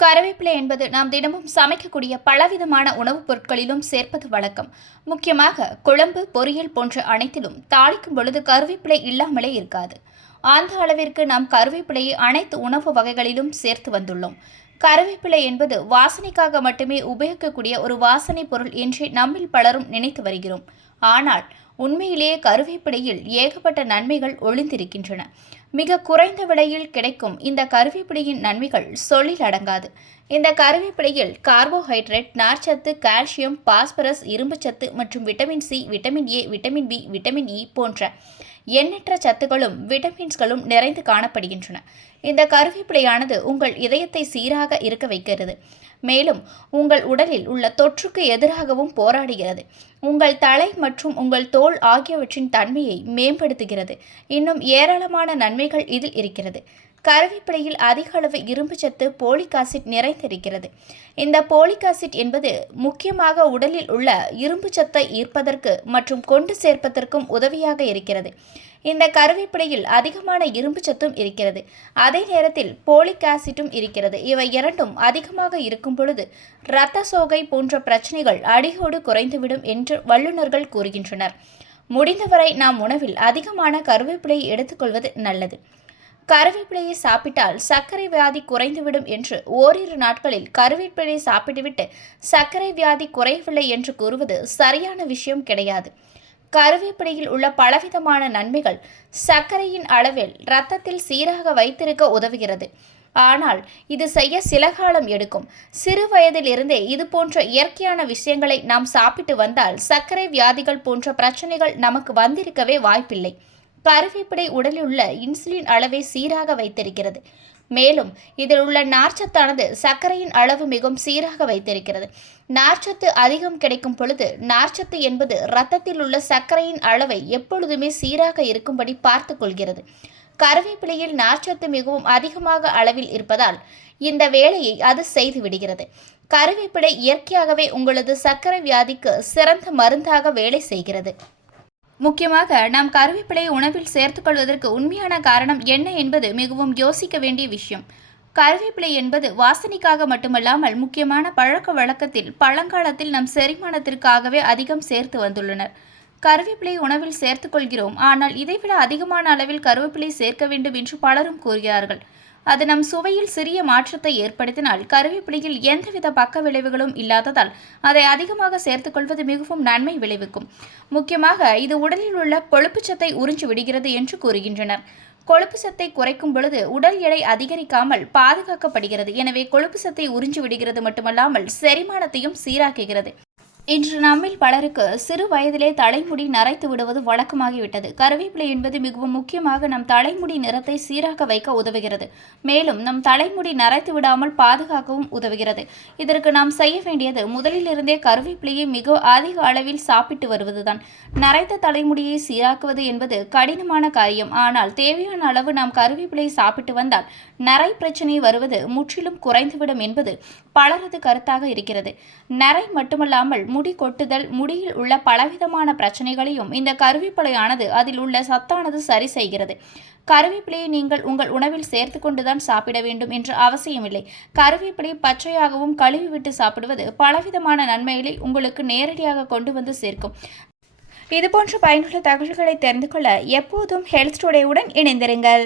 கருவேப்பிலை என்பது நாம் தினமும் சமைக்கக்கூடிய பலவிதமான உணவுப் பொருட்களிலும் சேர்ப்பது வழக்கம். முக்கியமாக குழம்பு, பொரியல் போன்ற அனைத்திலும் தாளிக்கும் பொழுது கருவேப்பிலை இல்லாமலே இருக்காது. அந்த அளவிற்கு நாம் கருவேப்பிலையை அனைத்து உணவு வகைகளிலும் சேர்த்து வந்துள்ளோம். கருவேப்பிலை என்பது வாசனைக்காக மட்டுமே உபயோகிக்கக்கூடிய ஒரு வாசனை பொருள் என்று நம்மில் பலரும் நினைத்து வருகிறோம். ஆனால் உண்மையிலேயே கருவேப்பிலையில் ஏகப்பட்ட நன்மைகள் ஒளிந்திருக்கின்றன. மிக குறைந்த விலையில் கிடைக்கும் இந்த கருவேப்பிலையின் நன்மைகள் சொல்லில் அடங்காது. இந்த கருவேப்பிலையில் கார்போஹைட்ரேட், நார்ச்சத்து, கால்சியம், பாஸ்பரஸ், இரும்புச்சத்து மற்றும் vitamin C, vitamin A, vitamin B, vitamin E போன்ற எண்ணற்ற சத்துக்களும் விட்டமின்ஸ்களும் நிறைந்து காணப்படுகின்றன. இந்த கருவேப்பிலையானது உங்கள் இதயத்தை சீராக இருக்க வைக்கிறது. மேலும் உங்கள் உடலில் உள்ள தொற்றுக்கு எதிராகவும் போராடுகிறது. உங்கள் தலை மற்றும் உங்கள் தோல் ஆகியவற்றின் தன்மையை மேம்படுத்துகிறது. இன்னும் ஏராளமான நன்மைகள் இதில் இருக்கிறது. கருவேப்பிலையில் அதிக அளவு இரும்புச்சத்து, போலிக் ஆசிட் நிறைந்திருக்கிறது. இந்த போலிக் ஆசிட் என்பது முக்கியமாக உடலில் உள்ள இரும்புச்சத்தை ஈர்ப்பதற்கு மற்றும் கொண்டு சேர்ப்பதற்கும் உதவியாக இருக்கிறது. இந்த கருவேப்பிலையில் அதிகமான இரும்புச்சத்தும் இருக்கிறது. அதே நேரத்தில் போலிக் ஆசிட்டும் இருக்கிறது. இவை இரண்டும் அதிகமாக இருக்கும் பொழுது இரத்த சோகை போன்ற பிரச்சனைகள் அடியோடு குறைந்துவிடும் என்று வல்லுநர்கள் கூறுகின்றனர். முடிந்தவரை நாம் உணவில் அதிகமான கருவேப்பிலையை எடுத்துக்கொள்வது நல்லது. கருவேப்பிலையை சாப்பிட்டால் சர்க்கரை வியாதி குறைந்துவிடும் என்று ஓரிரு நாட்களில் கருவேப்பிலையை சாப்பிட்டுவிட்டு சர்க்கரை வியாதி குறையவில்லை என்று கூறுவது சரியான விஷயம் கிடையாது. கருவேப்பிலையில் உள்ள பலவிதமான நன்மைகள் சர்க்கரையின் அளவில் இரத்தத்தில் சீராக வைத்திருக்க உதவுகிறது. ஆனால் இது செய்ய சில காலம் எடுக்கும். சிறு வயதிலிருந்தே இது போன்ற இயற்கையான விஷயங்களை நாம் சாப்பிட்டு வந்தால் சர்க்கரை வியாதிகள் போன்ற பிரச்சனைகள் நமக்கு வந்திருக்கவே வாய்ப்பில்லை. கருவேப்பிலை உடலில் உள்ள இன்சுலின் அளவை சீராக வைத்திருக்கிறது. மேலும் இதில் உள்ள நார்ச்சத்தானது சர்க்கரையின் அளவு மிகவும் சீராக வைத்திருக்கிறது. நார்ச்சத்து அதிகம் கிடைக்கும் பொழுது நார்ச்சத்து என்பது இரத்தத்தில் உள்ள சர்க்கரையின் அளவை எப்பொழுதுமே சீராக இருக்கும்படி பார்த்து கொள்கிறது. கருவேப்பிலையில் நார்ச்சத்து மிகவும் அதிகமாக அளவில் இருப்பதால் இந்த வேலையை அது செய்து விடுகிறது. கருவேப்பிலை இயற்கையாகவே உங்களது சர்க்கரை வியாதிக்கு சிறந்த மருந்தாக வேலை செய்கிறது. முக்கியமாக நாம் கருவேப்பிலையை உணவில் சேர்த்துக்கொள்வதற்கு உண்மையான காரணம் என்ன என்பது மிகவும் யோசிக்க வேண்டிய விஷயம். கருவேப்பிலை என்பது வாசனைக்காக மட்டுமல்லாமல் முக்கியமான பழக்க வழக்கத்தில் பழங்காலத்தில் நம் செரிமானத்திற்காகவே அதிகம் சேர்த்து வந்துள்ளனர். கருவேப்பிலை உணவில் சேர்த்துக்கொள்கிறோம். ஆனால் இதைவிட அதிகமான அளவில் கருவேப்பிலை சேர்க்க வேண்டும் என்று பலரும் கூறுகிறார்கள். அது நம் சுவையில் சிறிய மாற்றத்தை ஏற்படுத்தினால் கருவேப்பிலையில் எந்தவித பக்க விளைவுகளும் இல்லாததால் அதை அதிகமாக சேர்த்துக்கொள்வது மிகவும் நன்மை விளைவிக்கும். முக்கியமாக இது உடலில் உள்ள கொழுப்புச்சத்தை உறிஞ்சி விடுகிறது என்று கூறுகின்றனர். கொழுப்பு சத்தை குறைக்கும் பொழுது உடல் எடை அதிகரிக்காமல் பாதுகாக்கப்படுகிறது. எனவே கொழுப்பு சத்தை உறிஞ்சி விடுகிறது மட்டுமல்லாமல் செரிமானத்தையும் சீராக்குகிறது. இன்று நம்மில் பலருக்கு சிறு வயதிலே தலைமுடி நரைத்து விடுவது வழக்கமாகிவிட்டது. கருவேப்பிலை என்பது மிகவும் முக்கியமாக நம் தலைமுடி நிறத்தை சீராக வைக்க உதவுகிறது. மேலும் நம் தலைமுடி நரைத்து விடாமல் பாதுகாக்கவும் உதவுகிறது. இதற்கு நாம் செய்ய வேண்டியது முதலிலிருந்தே கருவேப்பிலையை மிக அதிக அளவில் சாப்பிட்டு வருவதுதான். நரைத்த தலைமுடியை சீராக்குவது என்பது கடினமான காரியம். ஆனால் தேவையான அளவு நாம் கருவேப்பிலை சாப்பிட்டு வந்தால் நரை பிரச்சனை வருவது முற்றிலும் குறைந்துவிடும் என்பது பலரது கருத்தாக இருக்கிறது. நரை மட்டுமல்லாமல் முடி கொட்டுதல், முடியில் உள்ள பலவிதமான பிரச்சனைகளையும் இந்த கருவேப்பிலையானது அதில் உள்ள சத்தானது சரி செய்கிறது. கருவேப்பிலையை நீங்கள் உங்கள் உணவில் சேர்த்து கொண்டுதான் சாப்பிட வேண்டும் என்ற அவசியமில்லை. கருவேப்பிலை பச்சையாகவும் கழுவி விட்டு சாப்பிடுவது பலவிதமான நன்மைகளை உங்களுக்கு நேரடியாக கொண்டு வந்து சேர்க்கும். இதுபோன்ற பயனுள்ள தகவல்களை தெரிந்து கொள்ள எப்போதும் ஹெல்த் டுடேவுடன் இணைந்திருங்கள்.